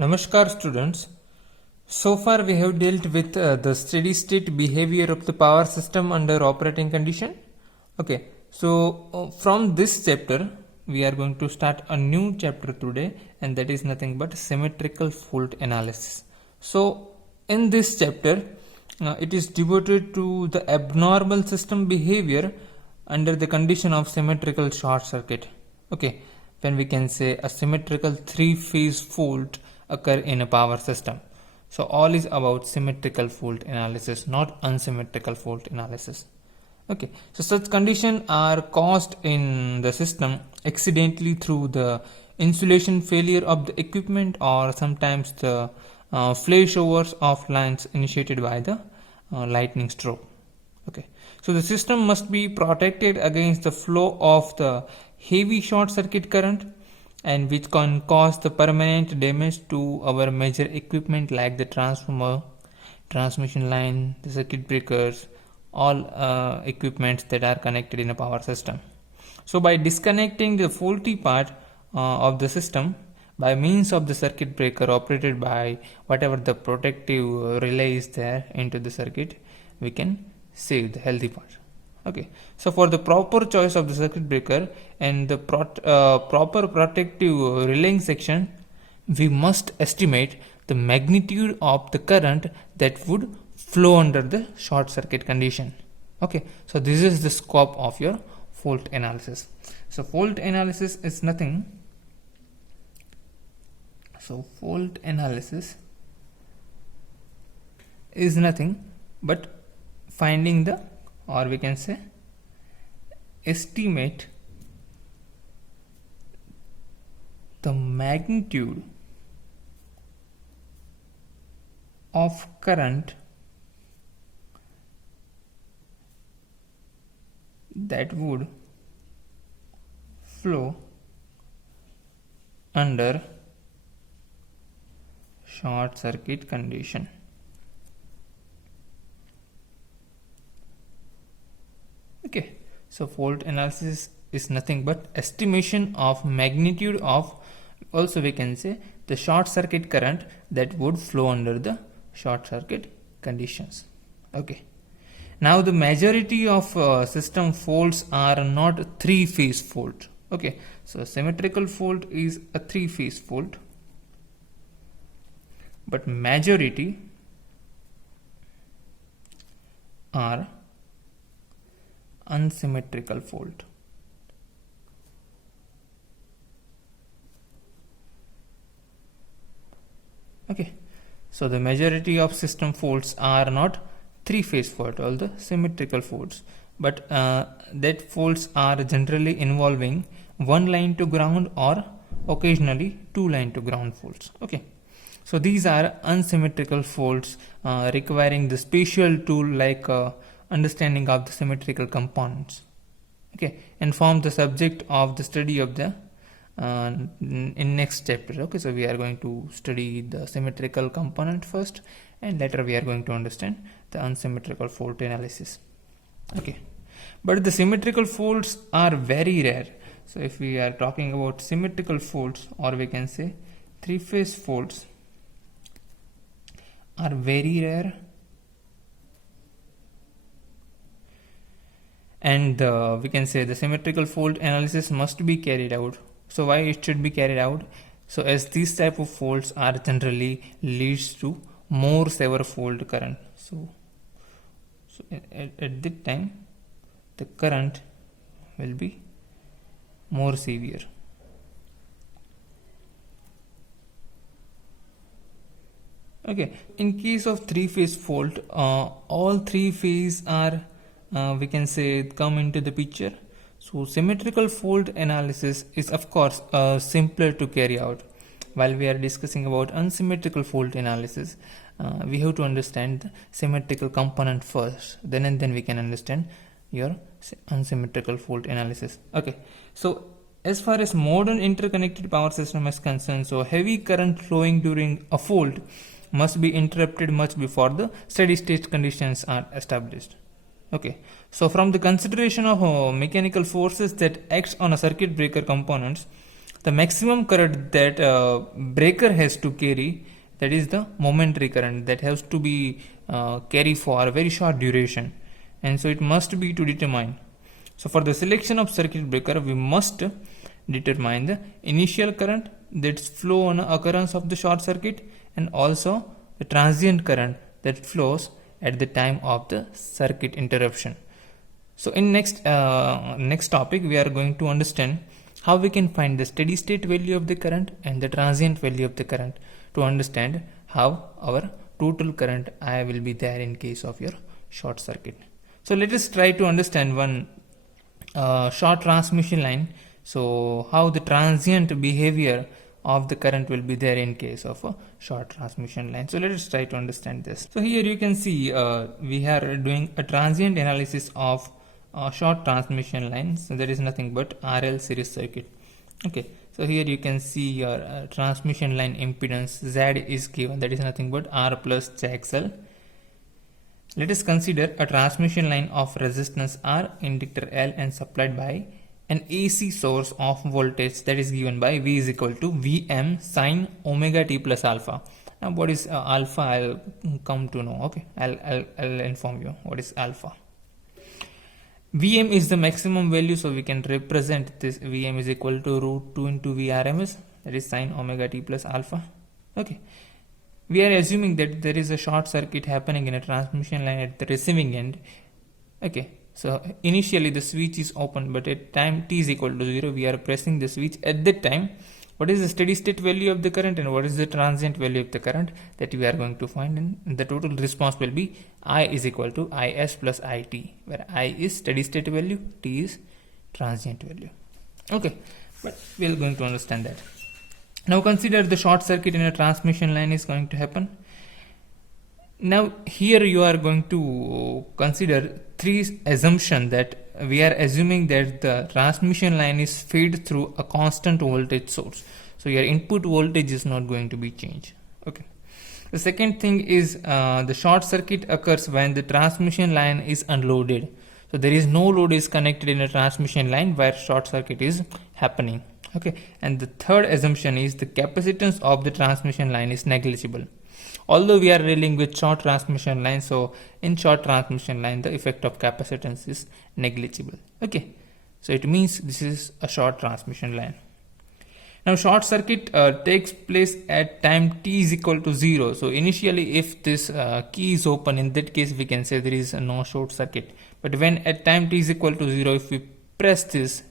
Namaskar students. So far we have dealt with the steady state behavior of the power system under operating condition. Okay, so from this chapter we are going to start a new chapter today, and that is nothing but symmetrical fault analysis. So in this chapter it is devoted to the abnormal system behavior under the condition of symmetrical short circuit. Okay, when we can say a symmetrical three-phase fault occur in a power system. So all is about symmetrical fault analysis, not unsymmetrical fault analysis. Okay, so such conditions are caused in the system accidentally through the insulation failure of the equipment, or sometimes the flashovers of lines initiated by the lightning stroke. Okay, so the system must be protected against the flow of the heavy short circuit current, and which can cause the permanent damage to our major equipment like the transformer, transmission line, the circuit breakers, all equipments that are connected in a power system. So by disconnecting the faulty part of the system by means of the circuit breaker operated by whatever the protective relay is there into the circuit, we can save the healthy part. Okay, so for the proper choice of the circuit breaker and the proper protective relaying section, we must estimate the magnitude of the current that would flow under the short circuit condition. Okay, so this is the scope of your fault analysis. So fault analysis is nothing. So fault analysis is nothing but finding the, or we can say estimate the magnitude of current that would flow under short circuit condition. Okay, so fault analysis is nothing but estimation of magnitude of, also we can say, the short circuit current that would flow under the short circuit conditions. Okay, now the majority of system faults are not three-phase fault. Okay, so symmetrical fault is a three-phase fault, but majority are unsymmetrical fault. Okay, so the majority of system faults are not three-phase fault, all the symmetrical faults, but that faults are generally involving one line to ground or occasionally two line to ground faults. Okay, so these are unsymmetrical faults requiring the special tool like understanding of the symmetrical components. Okay, and form the subject of the study of the in next chapter. Okay, so we are going to study the symmetrical component first, and later we are going to understand the unsymmetrical fault analysis. Okay, but the symmetrical faults are very rare. So if we are talking about symmetrical faults, or we can say three-phase faults, are very rare, and we can say the symmetrical fault analysis must be carried out. So why it should be carried out? So as these type of faults are generally leads to more severe fault current. So at that time the current will be more severe. Okay, in case of three-phase fault, all three phases are we can say come into the picture. So symmetrical fault analysis is of course simpler to carry out. While we are discussing about unsymmetrical fault analysis, we have to understand the symmetrical component first, then we can understand your unsymmetrical fault analysis. Okay, so as far as modern interconnected power system is concerned, so heavy current flowing during a fault must be interrupted much before the steady state conditions are established. Okay, so from the consideration of mechanical forces that acts on a circuit breaker components, the maximum current that breaker has to carry, that is the momentary current that has to be carry for a very short duration, and so it must be to determine. So for the selection of circuit breaker, we must determine the initial current that flow on occurrence of the short circuit, and also the transient current that flows at the time of the circuit interruption. So in next topic, we are going to understand how we can find the steady state value of the current and the transient value of the current, to understand how our total current I will be there in case of your short circuit. So let us try to understand one short transmission line. So how the transient behavior of the current will be there in case of a short transmission line. So let us try to understand this. So here you can see we are doing a transient analysis of short transmission lines. So there is nothing but RL series circuit. Okay, so here you can see your transmission line impedance Z is given, that is nothing but R plus JXL. Let us consider a transmission line of resistance R, inductor L, and supplied by an AC source of voltage that is given by V is equal to Vm sine omega t plus alpha. Now what is alpha? I'll come to know. Okay, I'll inform you what is alpha. Vm is the maximum value, so we can represent this Vm is equal to root 2 into Vrms, that is sine omega t plus alpha. Okay, we are assuming that there is a short circuit happening in a transmission line at the receiving end. Okay, so initially the switch is open, but at time t is equal to 0, we are pressing the switch. At that time, what is the steady state value of the current and what is the transient value of the current, that we are going to find, and the total response will be I is equal to Is plus It, where I is steady state value, T is transient value. Okay, but we are going to understand that. Now consider the short circuit in a transmission line is going to happen. Now here you are going to consider three assumptions, that we are assuming that the transmission line is fed through a constant voltage source. So your input voltage is not going to be changed. Okay. The second thing is the short circuit occurs when the transmission line is unloaded. So there is no load is connected in a transmission line where short circuit is happening. Okay. And the third assumption is the capacitance of the transmission line is negligible. Although we are dealing with short transmission line, so in short transmission line the effect of capacitance is negligible. Okay, so it means this is a short transmission line. Now short circuit takes place at time t is equal to 0. So initially if this key is open, in that case we can say there is no short circuit. But when at time t is equal to 0, if we press this,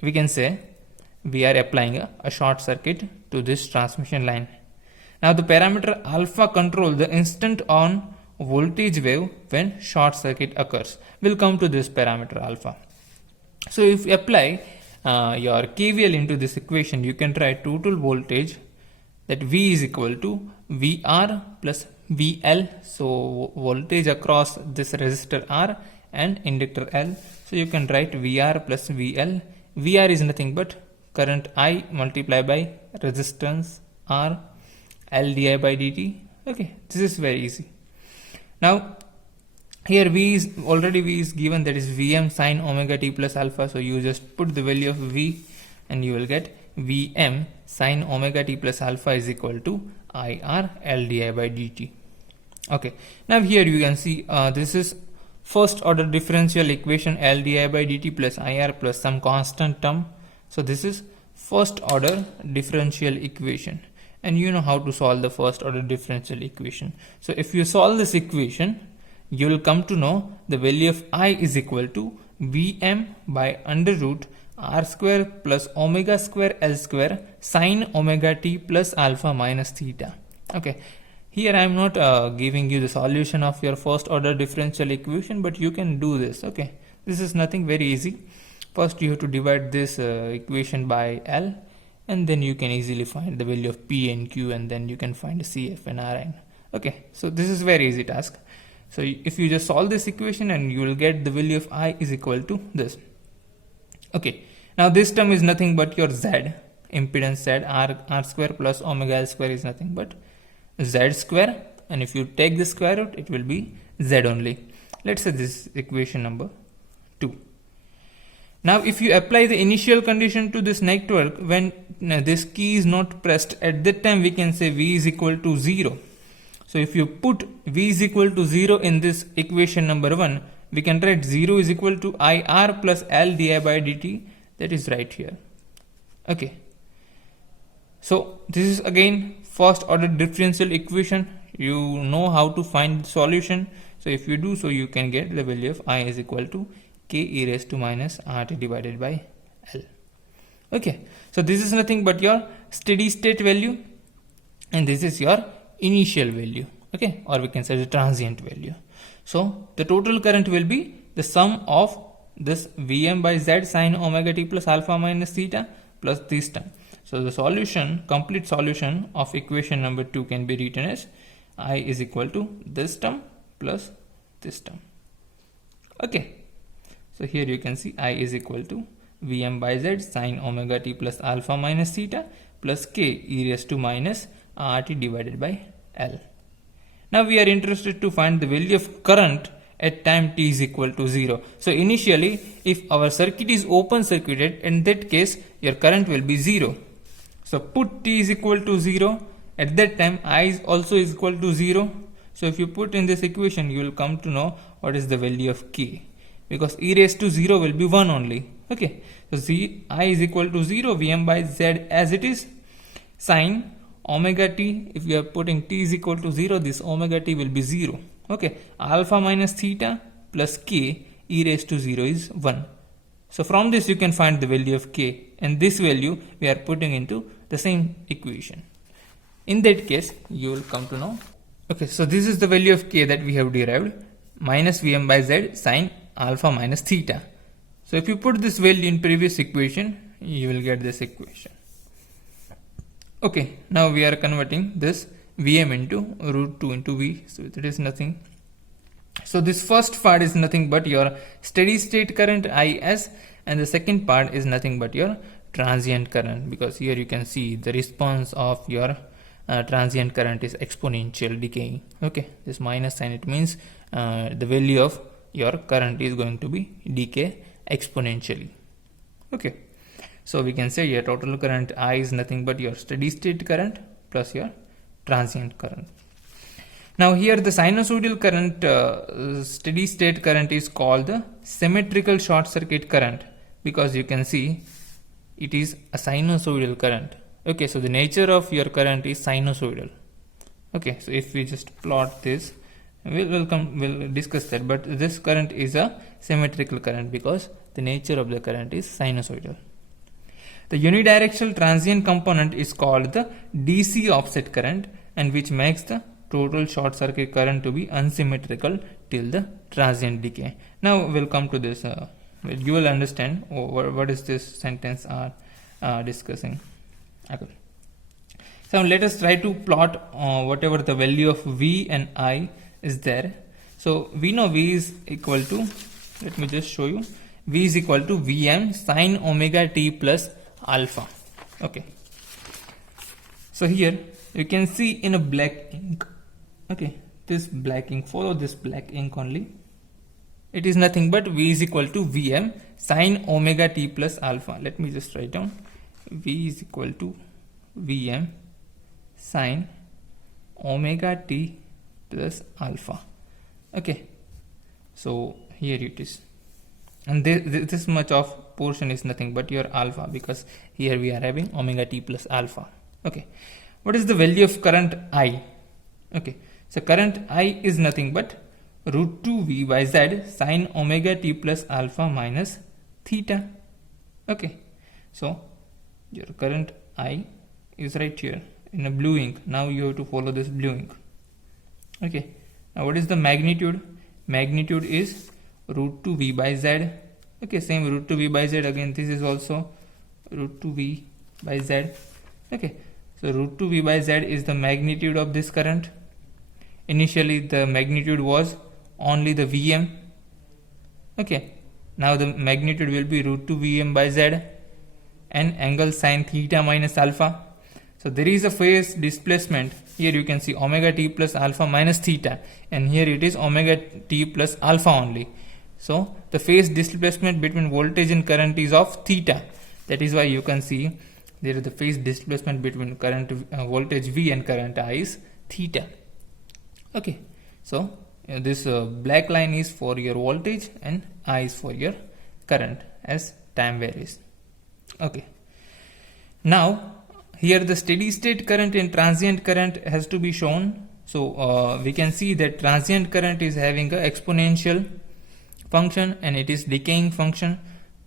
we can say we are applying a short circuit to this transmission line. Now the parameter alpha controls the instant on voltage wave when short circuit occurs. We'll come to this parameter alpha. So if you apply your KVL into this equation, you can write total voltage, that V is equal to VR plus VL. So voltage across this resistor R and inductor L. So you can write VR plus VL. VR is nothing but current I multiplied by resistance R, L di by dt. Okay, this is very easy. Now here V is given, that is Vm sine omega t plus alpha. So you just put the value of V and you will get Vm sine omega t plus alpha is equal to IR L di by dt. Okay, now here you can see this is first order differential equation, L di by dt plus IR plus some constant term. So this is first order differential equation, and you know how to solve the first order differential equation. So if you solve this equation, you will come to know the value of I is equal to Vm by under root R square plus omega square L square sine omega t plus alpha minus theta. Okay, here I am not giving you the solution of your first order differential equation, but you can do this. Okay, this is nothing very easy. First you have to divide this equation by L, and then you can easily find the value of P and Q, and then you can find CF and Rn. Okay, so this is very easy task. So if you just solve this equation, and you will get the value of I is equal to this. Okay, now this term is nothing but your Z, impedance Z, R square plus omega L square is nothing but Z square, and if you take the square root, it will be Z only. Let's say this is equation number 2. Now if you apply the initial condition to this network when this key is not pressed, at that time we can say V is equal to 0. So if you put V is equal to 0 in this equation number 1, we can write 0 is equal to IR plus L di by dt, that is right here. Okay. So this is again first order differential equation. You know how to find the solution. So if you do so, you can get the value of I is equal to k e raised to minus RT divided by L. Okay. So this is nothing but your steady state value and this is your initial value. Okay. Or we can say the transient value. So the total current will be the sum of this Vm by Z sine omega t plus alpha minus theta plus this term. So the solution, complete solution of equation number 2 can be written as I is equal to this term plus this term. Okay. So here you can see I is equal to Vm by Z sine omega t plus alpha minus theta plus k e raised to minus RT divided by L. Now we are interested to find the value of current at time t is equal to 0. So initially if our circuit is open circuited, in that case your current will be 0. So put t is equal to 0, at that time I is also is equal to 0. So if you put in this equation, you will come to know what is the value of k, because e raised to 0 will be 1 only. Okay, so I is equal to 0, Vm by Z as it is, sine omega t, if we are putting t is equal to 0, this omega t will be 0. Okay, alpha minus theta plus k e raised to 0 is 1. So from this you can find the value of k, and this value we are putting into the same equation. In that case you will come to know. Okay, so this is the value of k that we have derived, minus Vm by Z sine alpha minus theta. So if you put this value in previous equation, you will get this equation. Okay, now we are converting this Vm into root 2 into V, so that is nothing. So this first part is nothing but your steady state current Is, and the second part is nothing but your transient current, because here you can see the response of your transient current is exponential decaying. Okay, this minus sign, it means the value of your current is going to be decay exponentially. Okay, so we can say your total current I is nothing but your steady state current plus your transient current. Now here the sinusoidal current, steady state current is called the symmetrical short circuit current, because you can see it is a sinusoidal current. Okay, so the nature of your current is sinusoidal. Okay, so if we just plot this, we'll discuss that, but this current is a symmetrical current because the nature of the current is sinusoidal. The unidirectional transient component is called the DC offset current, and which makes the total short circuit current to be unsymmetrical till the transient decay. Now we'll come to this, you will understand what is this sentence are discussing. Okay. So let us try to plot whatever the value of V and I is there. So we know V is equal to, let me just show you, V is equal to Vm sine omega t plus alpha. Okay, so here you can see in a black ink, okay, this black ink, follow this black ink only, it is nothing but V is equal to Vm sine omega t plus alpha. Let me just write down V is equal to Vm sine omega t plus alpha. Okay, so here it is, and this much of portion is nothing but your alpha, because here we are having omega t plus alpha. Okay, what is the value of current I? Okay, so current I is nothing but root 2 V by Z sine omega t plus alpha minus theta. Okay, so your current I is right here in a blue ink. Now you have to follow this blue ink. Okay, now what is the magnitude? Magnitude is root 2 V by Z. Okay, same root 2 V by Z, again this is also root 2 V by Z. Okay, so root 2 V by Z is the magnitude of this current. Initially the magnitude was only the Vm. Okay, now the magnitude will be root 2 Vm by Z and angle sine theta minus alpha. So there is a phase displacement. Here you can see omega t plus alpha minus theta, and here it is omega t plus alpha only. So the phase displacement between voltage and current is of theta. That is why you can see there is the phase displacement between current voltage V and current I is theta. Okay, so this black line is for your voltage and I is for your current as time varies. Okay, now here the steady state current and transient current has to be shown. So we can see that transient current is having a exponential function and it is decaying function,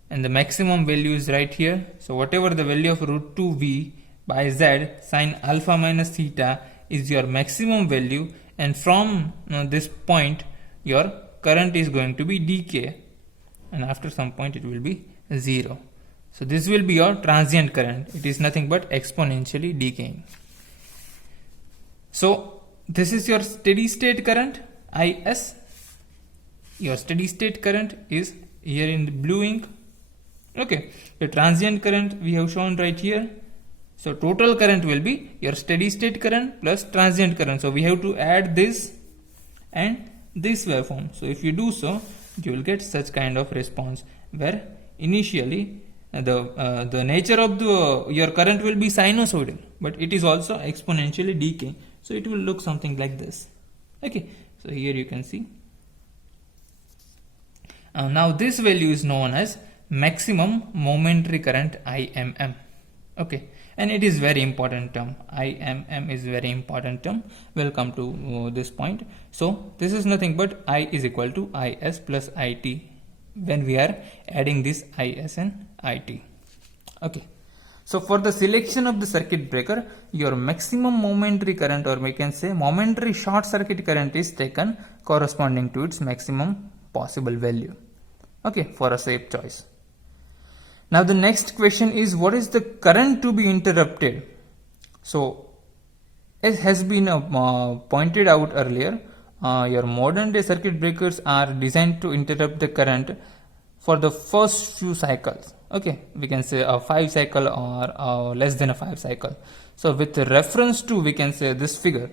and the maximum value is right here. So whatever the value of root 2 V by Z sine alpha minus theta is your maximum value, and from this point your current is going to be decay, and after some point it will be 0. So this will be your transient current. It is nothing but exponentially decaying. So this is your steady state current IS. Your steady state current is here in the blue ink. Okay, the transient current we have shown right here. So total current will be your steady state current plus transient current. So we have to add this and this waveform. So if you do so, you will get such kind of response where initially the nature of your current will be sinusoidal, but it is also exponentially decaying. So it will look something like this. Okay, so here you can see. Now this value is known as maximum momentary current IMM. Okay, and it is very important term. IMM is very important term. We'll come to this point. So this is nothing but I is equal to IS plus IT when we are adding this IS and IT. Okay, so for the selection of the circuit breaker, your maximum momentary current, or we can say momentary short circuit current, is taken corresponding to its maximum possible value. Okay, for a safe choice. Now the next question is, what is the current to be interrupted? So as has been pointed out earlier, your modern day circuit breakers are designed to interrupt the current for the first few cycles. Okay, we can say a 5 cycle or less than a 5 cycle. So with reference to, we can say, this figure,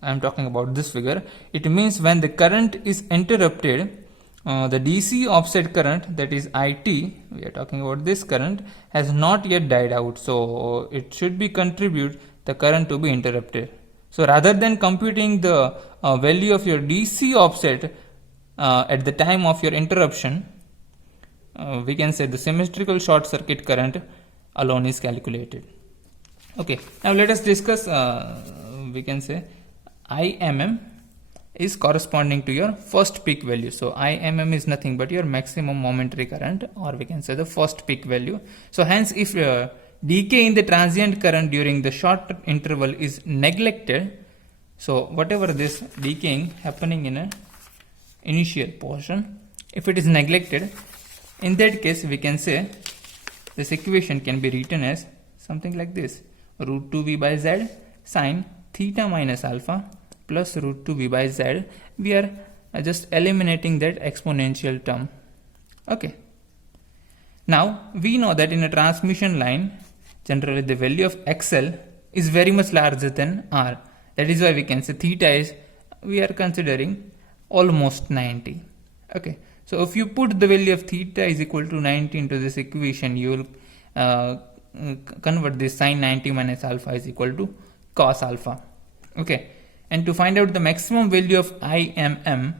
I am talking about this figure, it means when the current is interrupted, the DC offset current, that is IT, we are talking about this current, has not yet died out. So it should be contribute the current to be interrupted. So rather than computing the value of your DC offset at the time of your interruption, we can say the symmetrical short circuit current alone is calculated. Okay, now let us discuss, we can say IMM is corresponding to your first peak value. So IMM is nothing but your maximum momentary current, or we can say the first peak value. So hence if decay in the transient current during the short interval is neglected, so whatever this decaying happening in a initial portion, if it is neglected, in that case we can say this equation can be written as something like this: root 2 V by Z sine theta minus alpha plus root 2 V by Z. We are just eliminating that exponential term. Okay, now we know that in a transmission line generally the value of XL is very much larger than R. That is why we can say theta is, we are considering almost 90. Okay, so if you put the value of theta is equal to 90 into this equation, you will convert this sine 90 minus alpha is equal to cos alpha. Okay, and to find out the maximum value of IMM,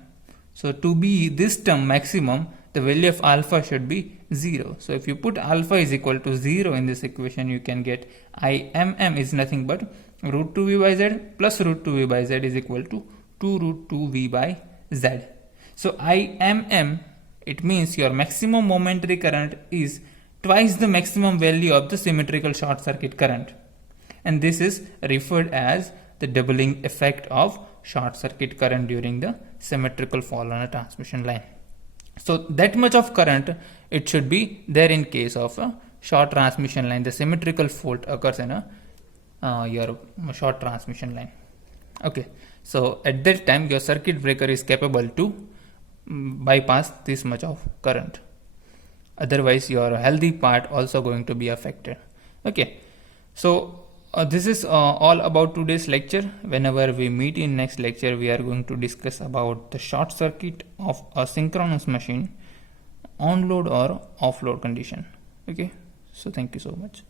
so to be this term maximum, the value of alpha should be 0. So if you put alpha is equal to 0 in this equation, you can get IMM is nothing but root 2 V by Z plus root 2 V by Z is equal to 2 root 2 V by Z. So IMM, it means your maximum momentary current is twice the maximum value of the symmetrical short circuit current, and this is referred as the doubling effect of short circuit current during the symmetrical fall on a transmission line. So that much of current it should be there in case of a short transmission line. The symmetrical fault occurs in your short transmission line. Okay, so at that time your circuit breaker is capable to bypass this much of current. Otherwise your healthy part also going to be affected. Okay, so This is all about today's lecture. Whenever we meet in next lecture, we are going to discuss about the short circuit of a synchronous machine on load or off load condition. Okay, so thank you so much.